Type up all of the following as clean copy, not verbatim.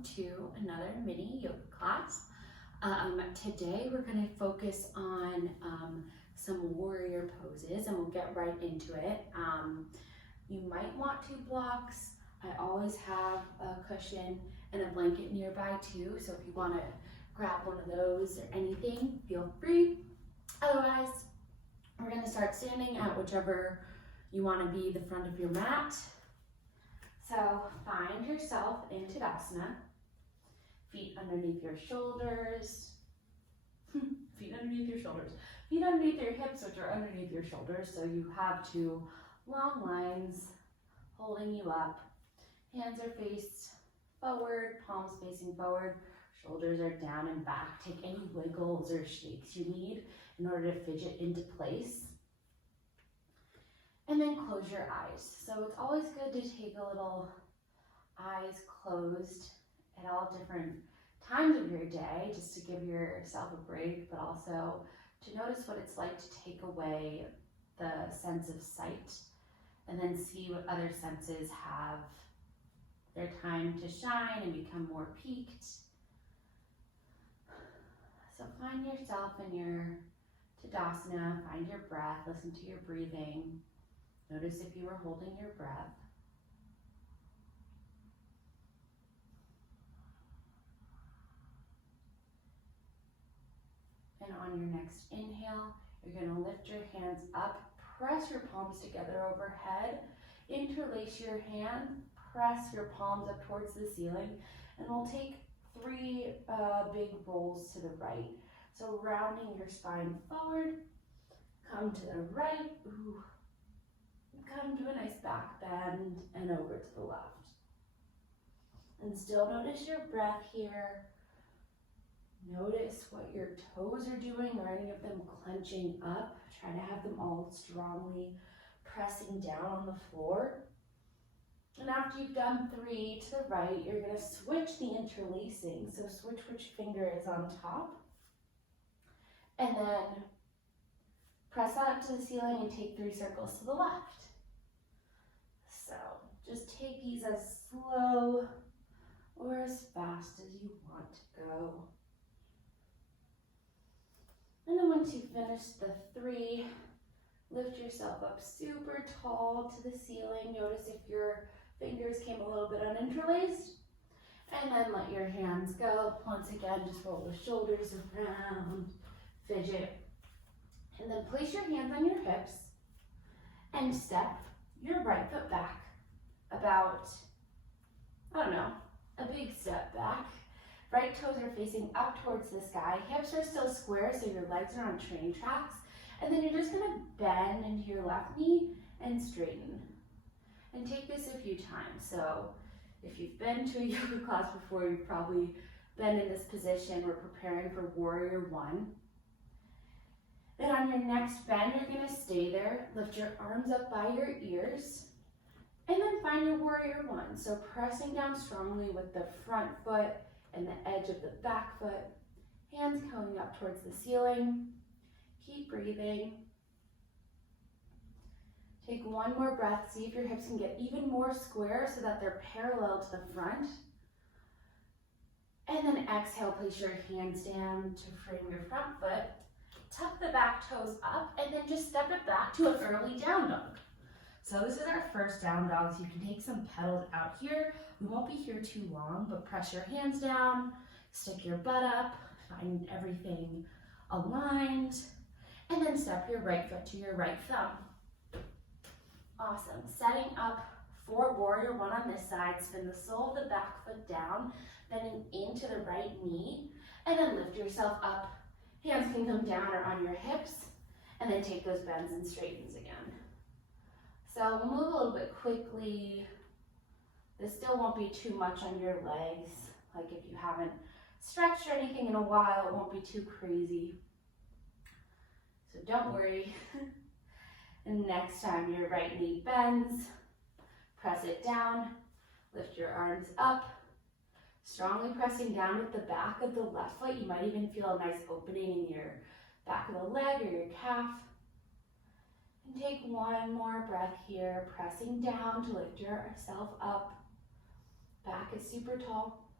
welcome to another mini yoga class. Today we're going to focus on some warrior poses and we'll get right into it. You might want 2 blocks. I always have a cushion and a blanket nearby too, so if you want to grab one of those or anything, feel free. Otherwise, we're going to start standing at whichever you want to be the front of your mat. So find yourself in Tadasana, feet underneath your shoulders, feet underneath your hips, which are underneath your shoulders. So you have 2 long lines holding you up. Hands are faced forward, palms facing forward, shoulders are down and back. Take any wiggles or shakes you need in order to fidget into place. And then close your eyes. So it's always good to take a little eyes closed at all different times of your day, just to give yourself a break, but also to notice what it's like to take away the sense of sight and then see what other senses have their time to shine and become more peaked. So find yourself in your Tadasana, find your breath, listen to your breathing. Notice if you were holding your breath. And on your next inhale, you're going to lift your hands up, press your palms together overhead, interlace your hand, press your palms up towards the ceiling, and we'll take 3 big rolls to the right. So rounding your spine forward, come to the right, come to a nice back bend and over to the left. And still notice your breath here. Notice what your toes are doing. Are any of them clenching up? Try to have them all strongly pressing down on the floor. And after you've done 3 to the right, you're going to switch the interlacing. So switch which finger is on top. And then press that up to the ceiling and take 3 circles to the left. So just take these as slow or as fast as you want to go. And then once you finish the 3, lift yourself up super tall to the ceiling. Notice if your fingers came a little bit uninterlaced. And then let your hands go. Once again, just roll the shoulders around, fidget. And then place your hands on your hips and step your right foot back about, a big step back. Right toes are facing up towards the sky. Hips are still square, so your legs are on train tracks. And then you're just gonna bend into your left knee and straighten. And take this a few times. So if you've been to a yoga class before, you've probably been in this position. We're preparing for Warrior 1. Then on your next bend, you're gonna stay there. Lift your arms up by your ears. And then find your Warrior 1. So pressing down strongly with the front foot and the edge of the back foot. Hands coming up towards the ceiling. Keep breathing. Take 1 more breath. See if your hips can get even more square so that they're parallel to the front. And then exhale, place your hands down to frame your front foot. Tuck the back toes up and then just step it back to an early down dog. So this is our first down dog, so you can take some pedals out here. We won't be here too long, but press your hands down, stick your butt up, find everything aligned, and then step your right foot to your right thumb. Awesome. Setting up for Warrior 1 on this side, spin the sole of the back foot down, bending into the right knee, and then lift yourself up. Hands can come down or on your hips, and then take those bends and straightens again. So we'll move a little bit quickly. This still won't be too much on your legs. Like if you haven't stretched or anything in a while, it won't be too crazy. So don't worry. And next time your right knee bends, press it down, lift your arms up, strongly pressing down with the back of the left foot. You might even feel a nice opening in your back of the leg or your calf. And take 1 more breath here, pressing down to lift yourself up. Back is super tall.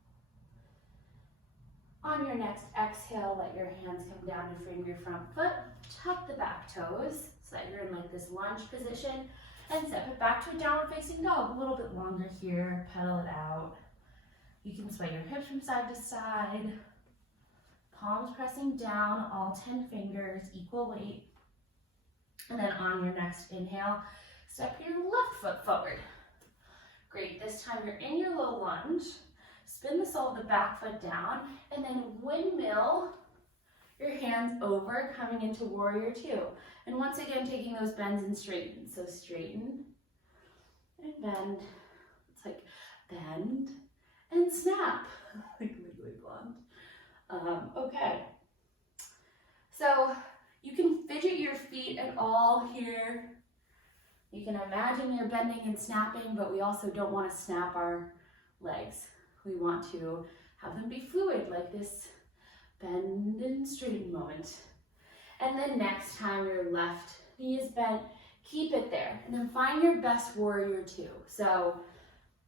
On your next exhale, let your hands come down to frame your front foot. Tuck the back toes so that you're in like this lunge position. And step it back to a downward facing dog. A little bit longer here. Pedal it out. You can sway your hips from side to side. Palms pressing down, all 10 fingers, equal weight. And then on your next inhale, step your left foot forward. Great, this time you're in your low lunge. Spin the sole of the back foot down, and then windmill your hands over, coming into warrior two. And once again, taking those bends and straightens. So straighten and bend. It's like bend and snap, like Legally Blonde. Okay. So you can fidget your feet at all here. You can imagine you're bending and snapping, but we also don't want to snap our legs. We want to have them be fluid, like this bend and straighten moment. And then next time your left knee is bent, keep it there. And then find your best warrior two. So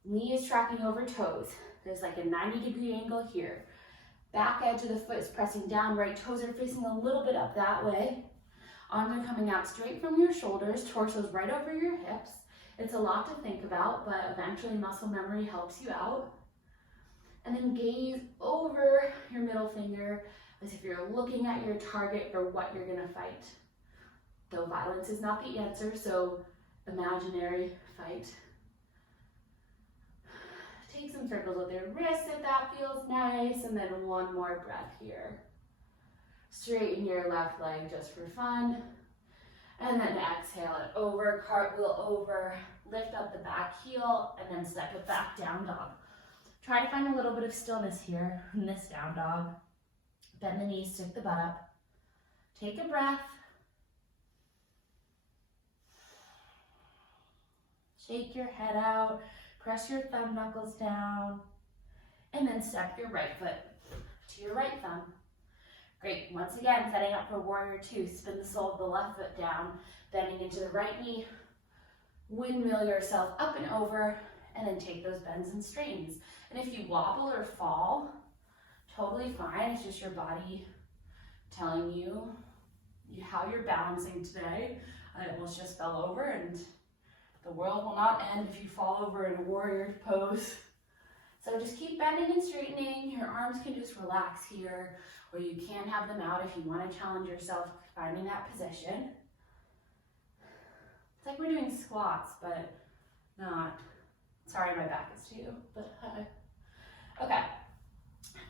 knee is tracking over toes. There's like a 90-degree angle here. Back edge of the foot is pressing down, right toes are facing a little bit up that way. Arms are coming out straight from your shoulders, torso's right over your hips. It's a lot to think about, but eventually muscle memory helps you out. And then gaze over your middle finger as if you're looking at your target for what you're gonna fight. Though violence is not the answer, so imaginary fight. Take some circles with your wrists if that feels nice, and then one more breath here. Straighten your left leg just for fun. And then exhale it over, cartwheel over, lift up the back heel, and then step it back, down dog. Try to find a little bit of stillness here in this down dog. Bend the knees, stick the butt up. Take a breath. Shake your head out, press your thumb knuckles down, and then step your right foot to your right thumb. Great, once again, setting up for warrior two. Spin the sole of the left foot down, bending into the right knee. Windmill yourself up and over, and then take those bends and straightens. And if you wobble or fall, totally fine. It's just your body telling you how you're balancing today. I almost just fell over, and the world will not end if you fall over in a warrior pose. So just keep bending and straightening. Your arms can just relax here, or you can have them out if you want to challenge yourself finding that position. It's like we're doing squats, but not. Sorry, my back is to you, but hi. Okay.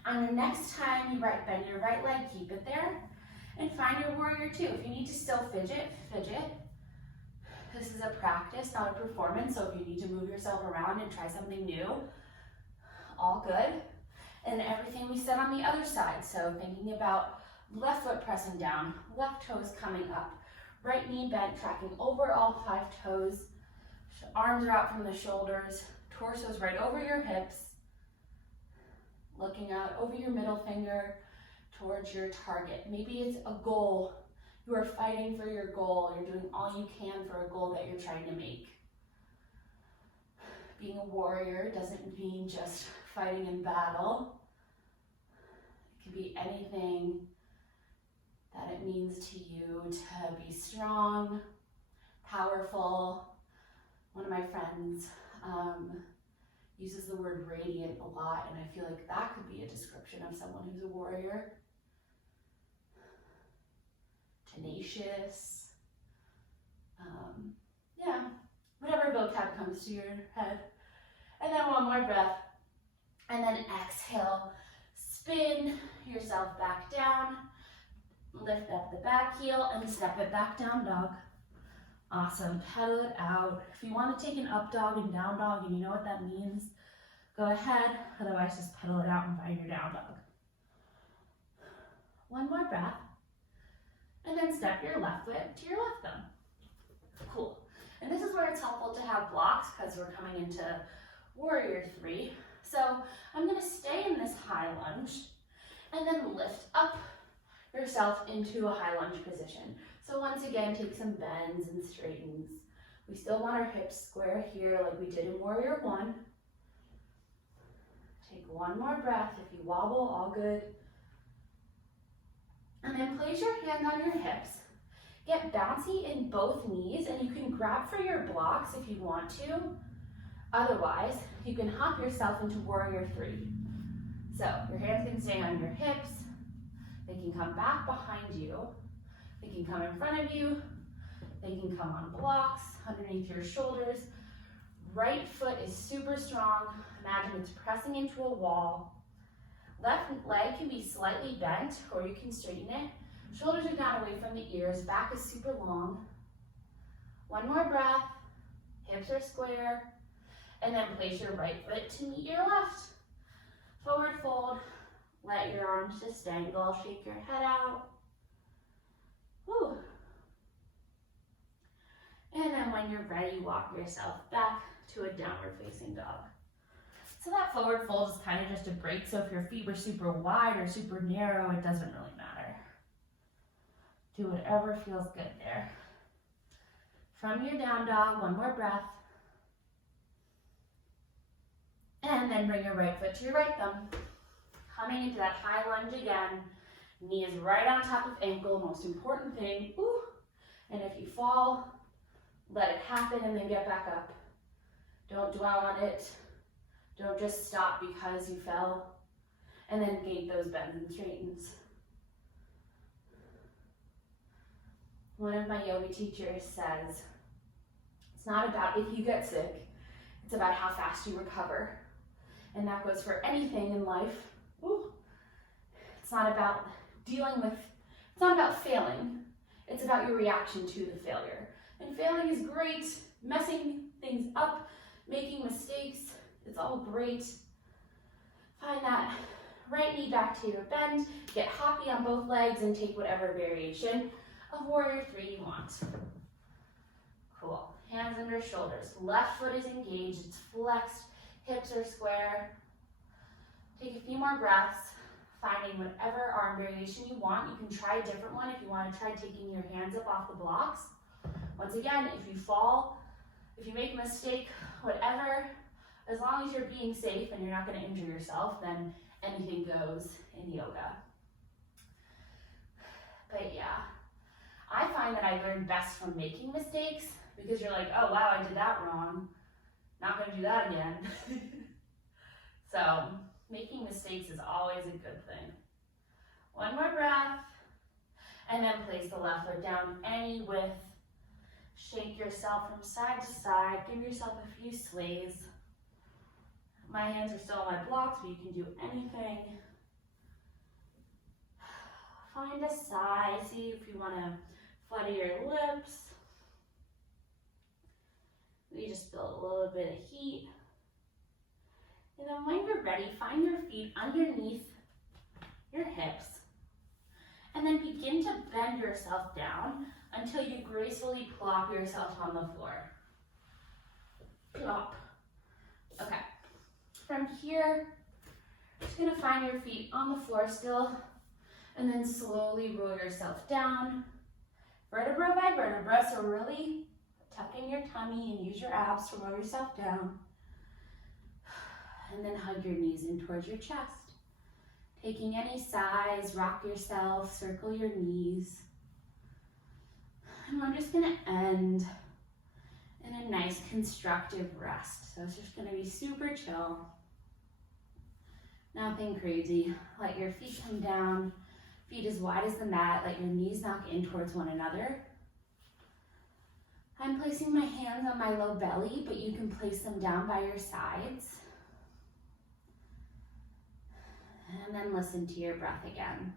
On the next time you bend your right leg, keep it there, and find your warrior two. If you need to still fidget, fidget. This is a practice, not a performance, so if you need to move yourself around and try something new, all good. And everything we said on the other side, so thinking about left foot pressing down, left toes coming up, right knee bent, tracking over all 5 toes, arms are out from the shoulders, torso's right over your hips, looking out over your middle finger towards your target. Maybe it's a goal. You are fighting for your goal. You're doing all you can for a goal that you're trying to make. Being a warrior doesn't mean just fighting in battle. It can be anything that it means to you to be strong, powerful. One of my friends uses the word radiant a lot, and I feel like that could be a description of someone who's a warrior. Tenacious. Yeah, whatever vocab comes to your head. And then one more breath. And then exhale, spin yourself back down, lift up the back heel, and step it back, down dog. Awesome, pedal it out. If you want to take an up dog and down dog, and you know what that means, go ahead. Otherwise, just pedal it out and find your down dog. One more breath. And then step your left foot to your left thumb. Cool. And this is where it's helpful to have blocks because we're coming into warrior three. So I'm going to stay in this high lunge and then lift up yourself into a high lunge position. So once again, take some bends and straightens. We still want our hips square here like we did in warrior one. Take one more breath. If you wobble, all good. And then place your hands on your hips. Get bouncy in both knees, and you can grab for your blocks if you want to. Otherwise, you can hop yourself into warrior three. So your hands can stay on your hips. They can come back behind you. They can come in front of you. They can come on blocks, underneath your shoulders. Right foot is super strong. Imagine it's pressing into a wall. Left leg can be slightly bent, or you can straighten it. Shoulders are down away from the ears. Back is super long. One more breath. Hips are square. And then place your right foot to meet your left. Forward fold. Let your arms just dangle. Shake your head out. Whew. And then when you're ready, walk yourself back to a downward facing dog. So that forward fold is kind of just a break. So if your feet were super wide or super narrow, it doesn't really matter. Do whatever feels good there. From your down dog, one more breath. And then bring your right foot to your right thumb. Coming into that high lunge again. Knee is right on top of ankle, most important thing. Ooh. And if you fall, let it happen and then get back up. Don't dwell on it. Don't just stop because you fell. And then gate those bends and straightens. One of my yoga teachers says, it's not about if you get sick, it's about how fast you recover. And that goes for anything in life. Ooh. It's not about it's not about failing. It's about your reaction to the failure. And failing is great. Messing things up, making mistakes, it's all great. Find that right knee back to your bend. Get hoppy on both legs and take whatever variation of warrior three you want. Cool. Hands under shoulders. Left foot is engaged. It's flexed. Hips are square. Take a few more breaths, finding whatever arm variation you want. You can try a different one if you want to try taking your hands up off the blocks. Once again, if you fall, if you make a mistake, whatever, as long as you're being safe and you're not going to injure yourself, then anything goes in yoga. But yeah, I find that I learn best from making mistakes because you're like, oh wow, I did that wrong. Not going to do that again. So making mistakes is always a good thing. One more breath, and then place the left foot down any width. Shake yourself from side to side. Give yourself a few sways. My hands are still on my blocks, but you can do anything. Find a sigh. See if you want to flutter your lips. We just build a little bit of heat. And then when you're ready, find your feet underneath your hips. And then begin to bend yourself down until you gracefully plop yourself on the floor. Plop. Okay. From here, just gonna find your feet on the floor still, and then slowly roll yourself down. Vertebra by vertebra, so really tuck in your tummy and use your abs to roll yourself down. And then hug your knees in towards your chest. Taking any size, rock yourself, circle your knees. And we're just gonna end in a nice constructive rest. So it's just gonna be super chill. Nothing crazy. Let your feet come down, feet as wide as the mat. Let your knees knock in towards one another. I'm placing my hands on my low belly, but you can place them down by your sides. And then listen to your breath again.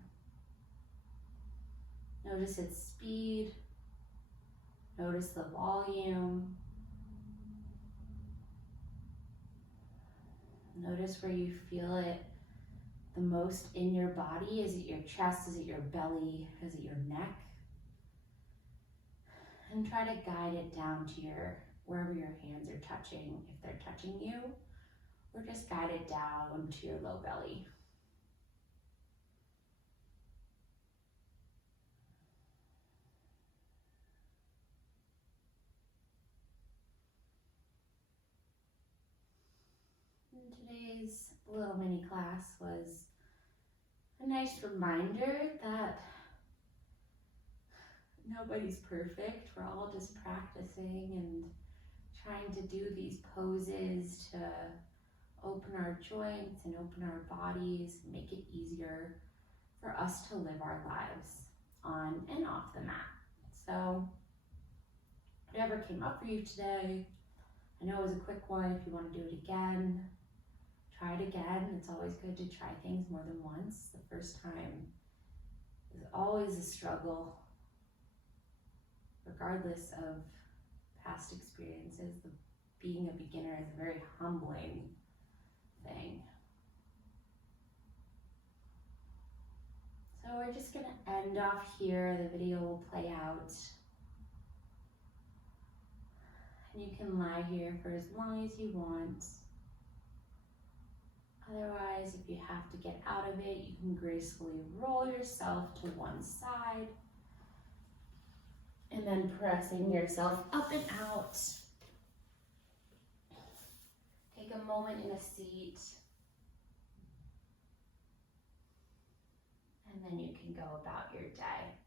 Notice its speed. Notice the volume. Notice where you feel it the most in your body. Is it your chest? Is it your belly? Is it your neck? And try to guide it down to wherever your hands are touching, if they're touching you, or just guide it down to your low belly. Today's little mini class was a nice reminder that nobody's perfect. We're all just practicing and trying to do these poses to open our joints and open our bodies, and make it easier for us to live our lives on and off the mat. So whatever came up for you today, I know it was a quick one. If you want to do it again, try it again. It's always good to try things more than once. The first time is always a struggle, regardless of past experiences. Being a beginner is a very humbling thing. So we're just going to end off here. The video will play out. And you can lie here for as long as you want. Otherwise, if you have to get out of it, you can gracefully roll yourself to one side and then pressing yourself up and out. Take a moment in a seat, and then you can go about your day.